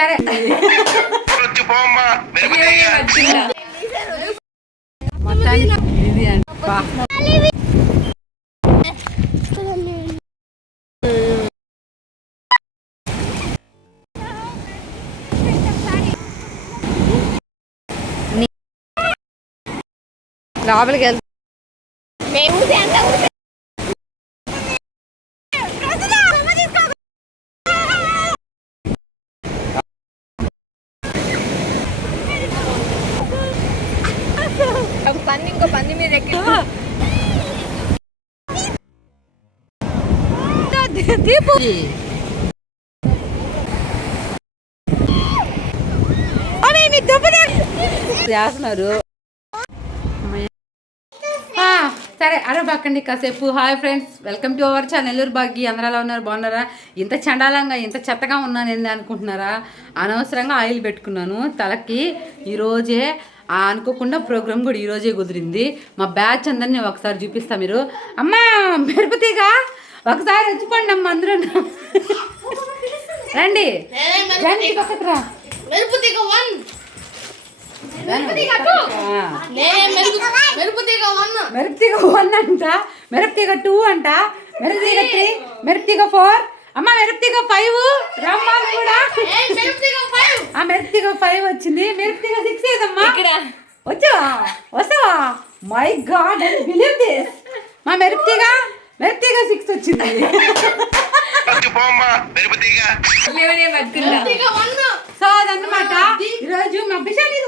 సరే మొత్తానికి ఇది అంటే లోపలికి వెళ్తా ఇంకో పంది మీద ఎక్కి దీపు చేస్తున్నారు. సరే అరబాకండి కాసేపు. Hi friends, welcome to our channel. Nellore బాగి. అందరూ ఎలా ఉన్నారు? బాగున్నారా? ఇంత చండాలంగా ఇంత చెత్తగా ఉన్నాను ఏంది అనుకుంటున్నారా? అనవసరంగా ఆయిల్ పెట్టుకున్నాను తలకి. ఈరోజే అనుకోకుండా ప్రోగ్రామ్ కూడా ఈరోజే కుదిరింది. మా బ్యాచ్ అందరినీ ఒకసారి చూపిస్తా. మీరు అమ్మా మెరుపుతీగా ఒకసారి వచ్చిపోండి అమ్మ అందరూ రండి. మెరుపుతీగ 1 అంట, మెరుపుతీగ 2 అంట, మెరుపుతీగ 3, మెరుపుతీగ 4, అమ్మ మెరుపుతీగ 5 రమ్మాన్ కూడా. మెరుపుతీగ 5 వచ్చింది. మెరుపుతీగ 6 ఏదమ్మా? వచ్చావా? వస్తావా? My God, I believe this. మా మెరుపుతీగ 6 వచ్చింది. సో అదన్నమాట ఈరోజు మా బిషాని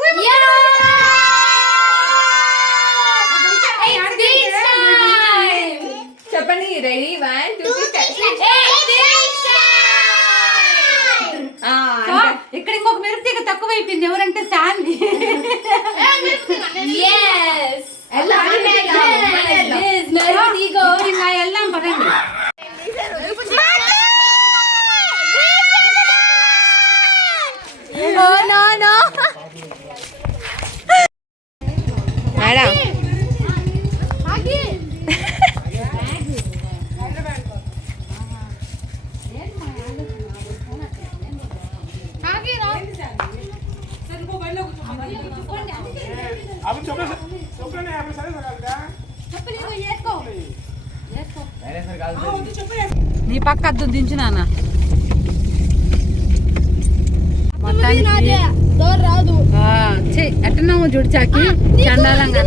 చెప్పండి. రెడీ 1 2 ఇక్కడ ఇంకొక మెరుపుతీగ తక్కువ అయిపోయింది. ఎవరంటే శాన్వి. వెళ్ళాం పదండి. మేడం నీ పక్క అద్దు దించు నాన్న. ఎట్టన్నావు చూడు చాకి చండాలంగా.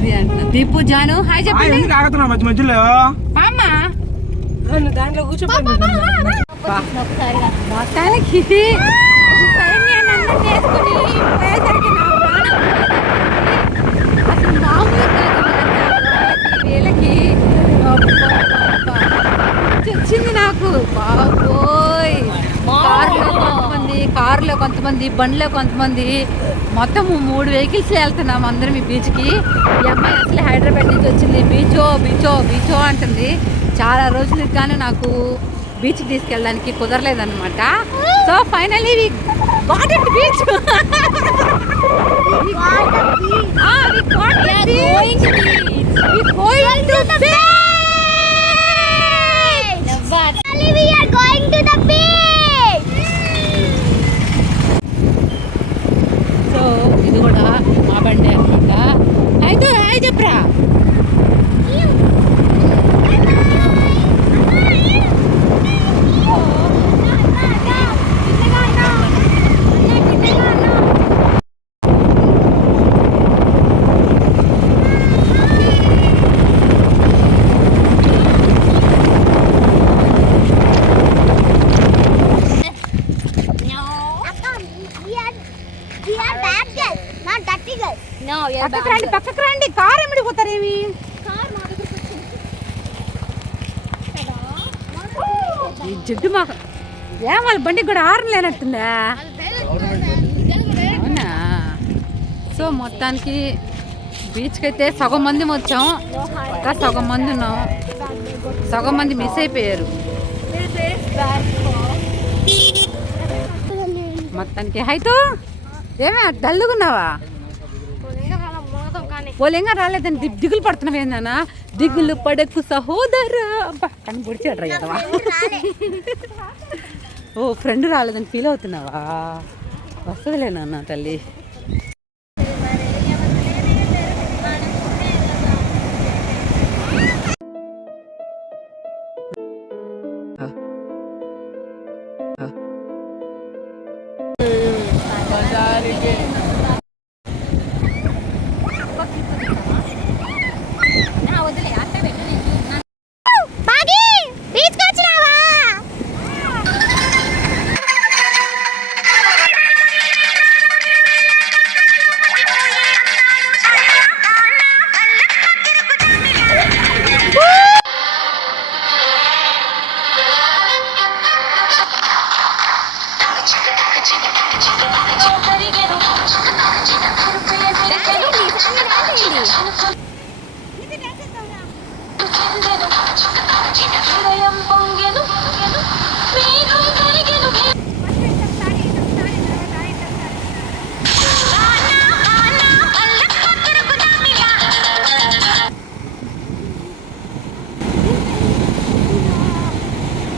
ఇది అంట దీపు జాను. హాయ్ చెప్పండి. మధ్యలో దాంట్లో కూర్చోండి. మొత్తానికి సైన్యాన్ని అందరినీ వేసుకుని పోయేసరికి నా ప్రాణం అసలు మామూలు కాదు. వీళ్ళకి వచ్చింది నాకు. బాబోయ్, కారులో కొంతమంది, బండిలో కొంతమంది, మొత్తం 3 వెహికల్స్లో వెళ్తున్నాము అందరం ఈ బీచ్కి. ఈ అమ్మాయి అసలు హైదరాబాద్ నుంచి వచ్చింది. బీచో అంటుంది. చాలా రోజులకి కానీ నాకు బీచ్కి తీసుకెళ్ళడానికి కుదరలేదన్నమాట. So finally we got it beach. So ఇది కూడా మా బండి అనమాట. అయితే హాయ్ చెప్పరా. పక్కకు రండి. కారు ఎమిడిపోతారేమి? ఈ జిడ్డు మాకు ఏం వాళ్ళ బండికి కూడా ఆరం లేనట్టుందా? అవునా? సో మొత్తానికి బీచ్కి అయితే సగం మంది వచ్చాం, ఇంకా సగం మంది ఉన్నాం. సగం మంది మిస్ అయిపోయారు. మొత్తానికి హైతో ఏమే డల్లుగున్నావా? పోలేంగా రాలేదని దిగులు పడుతున్నావు ఏందన్నా? దిగులు పడకు సహోదరా. అబ్బా కానీ పొడిచాడు కదా. ఓ ఫ్రెండ్ రాలేదని ఫీల్ అవుతున్నావా? వస్తుందిలే నాన్న తల్లి.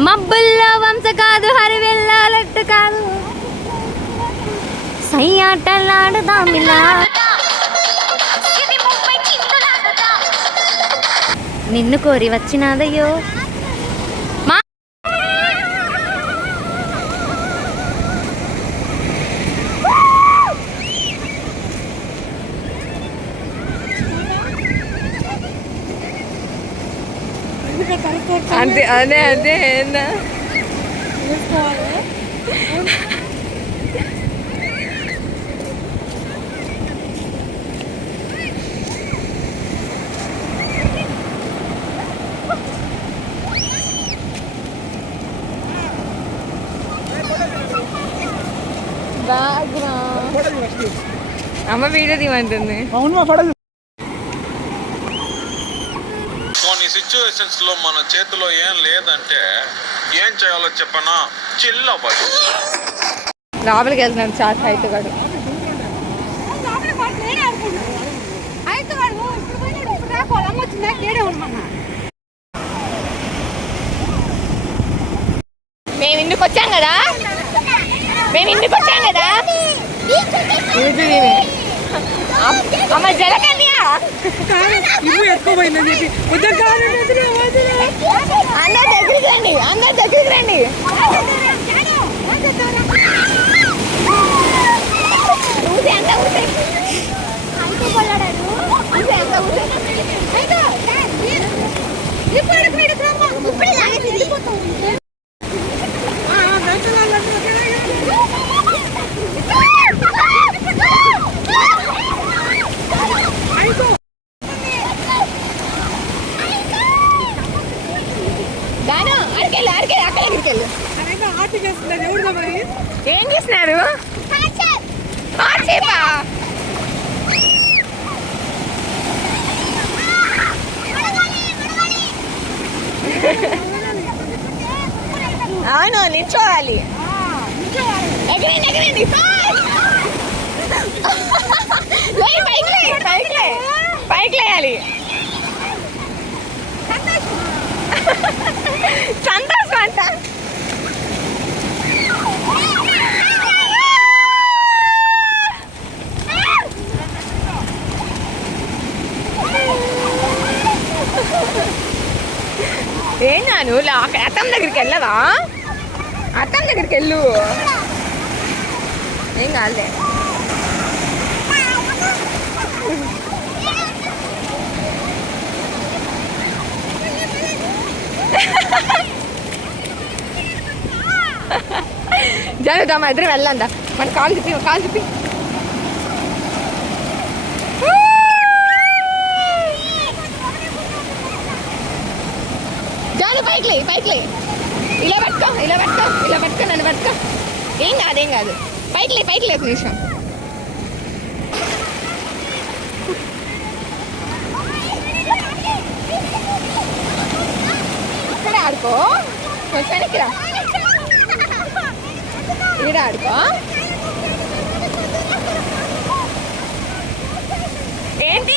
మబ్బుల్లో వంశ కాదు హరి వెళ్ళాలట్టు కాదు సయ్యాటలాడుదామిలా నిన్ను కోరి వచ్చినాదయ్యో అంతే అదే అదే ఏందా అమ్మ వీడియో తీయమంటుంది. కొన్ని సిచ్యువేషన్స్ లో మన చేతిలో ఏం లేదంటే ఏం చేయాలో చెప్పనా, చిల్ అవ్వాలి. లోపలికి వెళ్తున్నాడు చాలా హైట్ గాడు. మేము ఇంటికి వచ్చాం కదా అమ్మ జలకన్యా అందరు దగ్గరికి రండి ఏం చేస్తున్నారు? అవును నిల్చోవాలి. ఎగరండి పైకి లేయాలి. సంతోషం అంట. ఏం నాను అత్తం దగ్గరికి వెళ్ళవా? అత్తం దగ్గరికి వెళ్ళు, ఏం కాదులే. జరుగుతామా ఇద్దరు వెళ్ళందా? మన కాలు తిప్పి జాను పైకి ఇలా పట్టుకో నన్ను పట్టుకో. ఏం కాదు పైకి లేదు నిమిషం. ఇక్కడ ఆడుకో, కొంచెం వెనక్కి రా. ఈడ ఆడుకో. ఏంటి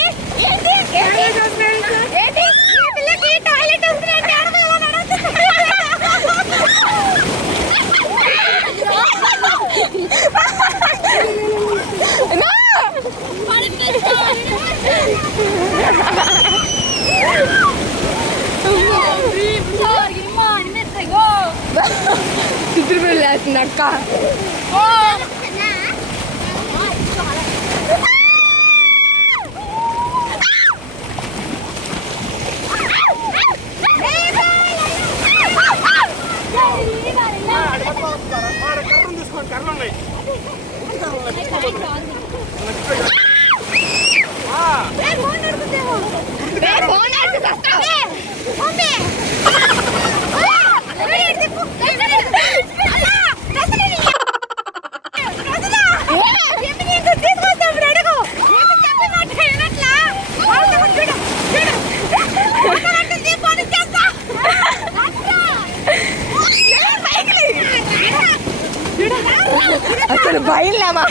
బుల్ వేస్తుంది అక్క. అసలు భయం లేమా?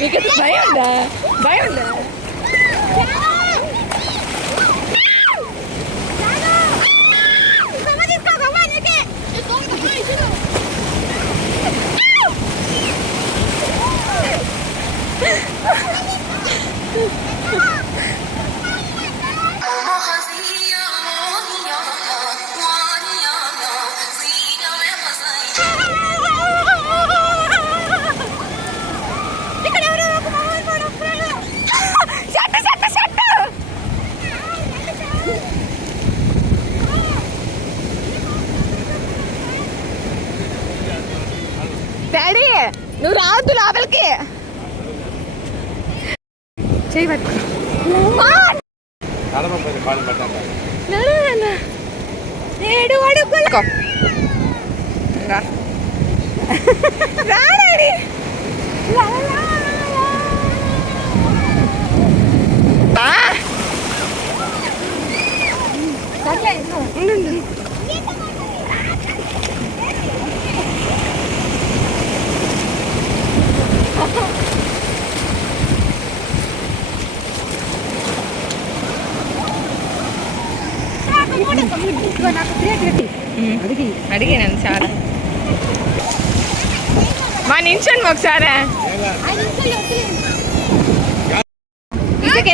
మీకు భయం ఉందా? భయం ఉందా? డాడీ నువ్వు రావద్దు లోపలికి. చేయబట్టు ఏడు అడుగులు రాడి. అడిగాను చాలా మా నించండి ఒకసారి.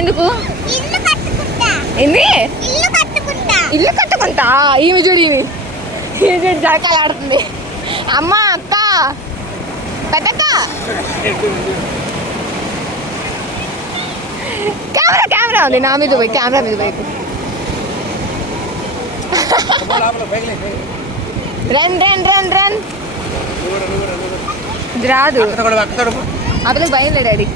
ఎందుకు ఏంది ఇల్లు కట్టుకుంటా? ఈమె చూడు, ఈమె చూడు జరకాలు ఆడుతుంది. అమ్మ అక్క పెద్దక్క కెమెరా ఉంది నా మీద పోయి, కెమెరా మీద పోయి. రన్ రన్ రన్ రన్ రాదు. అతనికి భయం లేదు డాడీ.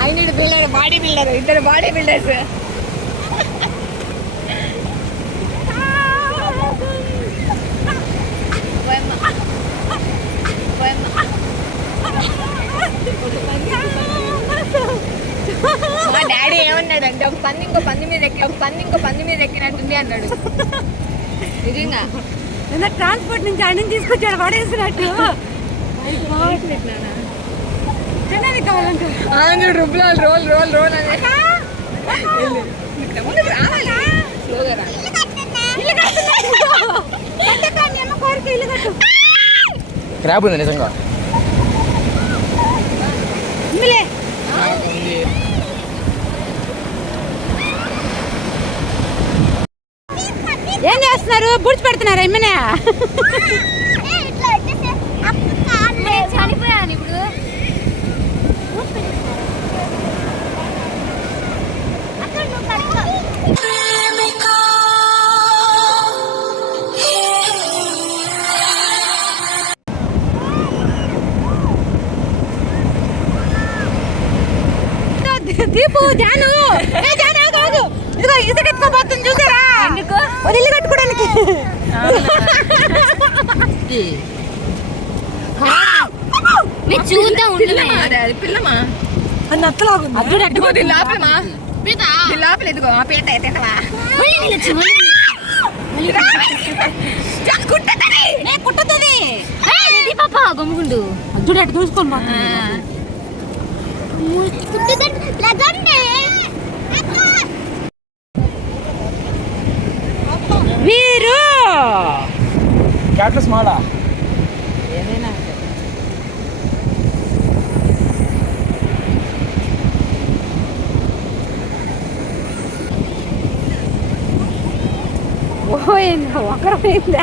ఆయన బిల్డర్, బాడీ బిల్డర్, ఇద్దరు బాడీ బిల్డర్స్. మా డాడీ ఏమన్నాడంటే ఒక పంది ఇంకో పంది మీద ఎక్కినట్టుంది అన్నాడు. నిజంగా ట్రాన్స్పోర్ట్ నుంచి ఆయన తీసుకొచ్చాడు పడేసినట్టు. కావాలంటే రుబ్బులాలు రోల్ రోల్ రోల్ అని స్లోగా రా. క్రాబ్ ఉంది నిజంగా. ఎవరు బుడిచి పెడుతున్నారు ఎమ్మనే చనిపోయాను ఇప్పుడు. దీపు జాను కాదు ఇదిగో ఇసుక ఎత్తుకోబోతుంది చూసారా ఒక ఇల్లు కట్టుకోవడానికి మీరు చూద్దాం ఉండమే. పిల్లమా అడ్డు లోపలమా లోపల ఎదుగో ఆ పీట తింటవా కుట్టుతుంది పాప గమ్ముకుండు అడ్డు అటు చూసుకోండి వీరు క్యాట్లు స్మాలా ఏదైనా పోయిందా ఒకరు పోయిందా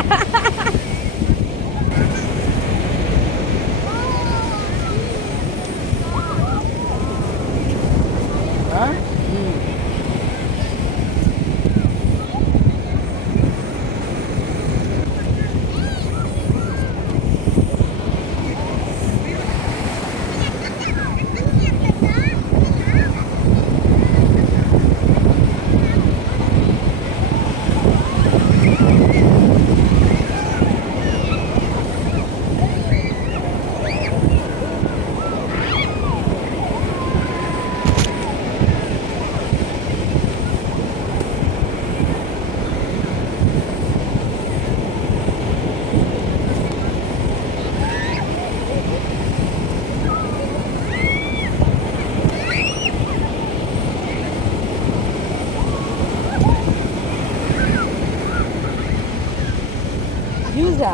యూజా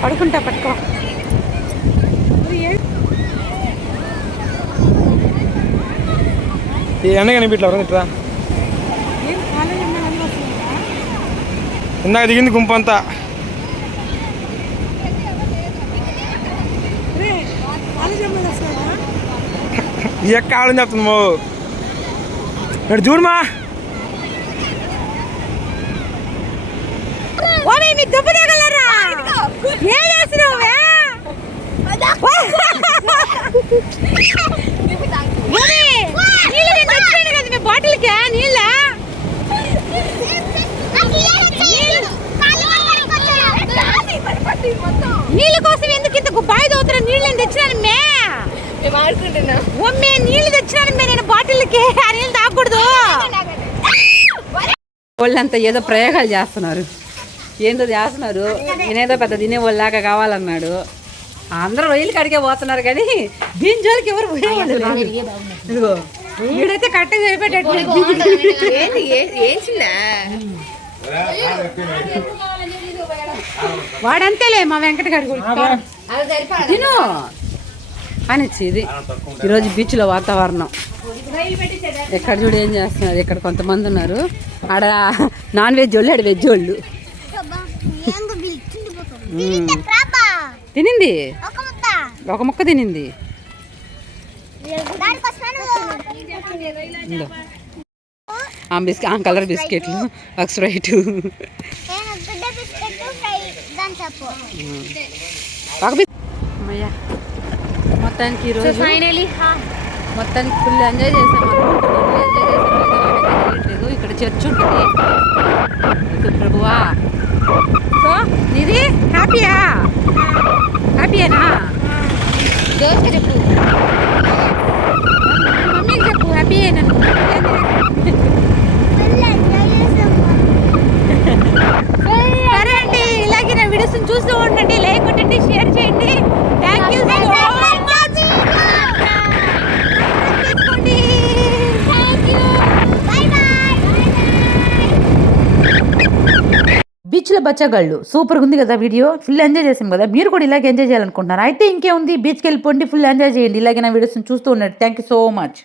పడుకుంటా పట్టుకో ఈ ఎండ కనిపించట్లా ఎవరు ఇట్లా ఇందాక దిగింది గుంపు అంతా ఈ ఎక్క ఆడని చెప్తుంది మో ఇక్కడ చూడమా బాటిల్కి నీళ్ళ నీళ్ళ కోసం ఎందుకు ఇంత బాయి దోతున్నా నీళ్ళు తెచ్చినాను మే ఒమ్మే నీళ్ళు తెచ్చినాను మే నేను బాటిల్కి ఆ నీళ్ళు తాగకూడదు వాళ్ళంతా ఏదో ప్రయోగాలు చేస్తున్నారు ఏందో చేస్తున్నారు నేనేదో పెద్ద తినే వాళ్ళలాగా కావాలన్నాడు అందరూ రొయ్యలు కడిగే పోతున్నారు కానీ దీని జోలికి ఎవరు పోయేవాళ్ళు ఇదిగో వీడైతే కరెక్ట్గా సరిపెట్టేట్టు వాడంతేలే మా వెంకట గారి తిను అనిచ్చి ఇది ఈరోజు బీచ్లో వాతావరణం ఎక్కడ చూడు ఏం చేస్తున్నారు ఇక్కడ కొంతమంది ఉన్నారు ఆడ నాన్ వెజ్ వాళ్ళు ఆడ వెజ్ వాళ్ళు తినింది ఒక ముక్క తినింది కలర్ బిస్కెట్లు ఒక స్ప్రైట్ మొత్తానికి ఈరోజు మొత్తానికి ఫుల్ ఎంజాయ్ చేసాం అనుకుంటున్నాను ఇక్కడ చర్చ్ ఉంటుంది ప్రభువా సో ఇది హ్యాపీయేనా చెప్పు మమ్మీకి చెప్పు హ్యాపీయేనా సరే అండి ఇలాగే నా వీడియోస్ చూస్తూ ఉండండి లైక్ కొట్టండి షేర్ చేయండి థ్యాంక్ యూ సో మచ్ బీచ్లో బచ్చగాళ్ళు సూపర్గా ఉంది కదా వీడియో. ఫుల్ ఎంజాయ్ చేసాం కదా. మీరు కూడా ఇలాగే ఎంజాయ్ చేయాలనుకుంటున్నారు అయితే ఇంకేముంది, బీచ్కి వెళ్ళిపోండి, ఫుల్ ఎంజాయ్ చేయండి. ఇలాగే నా వీడియోస్ని చూస్తూ ఉండండి. Thank you so much.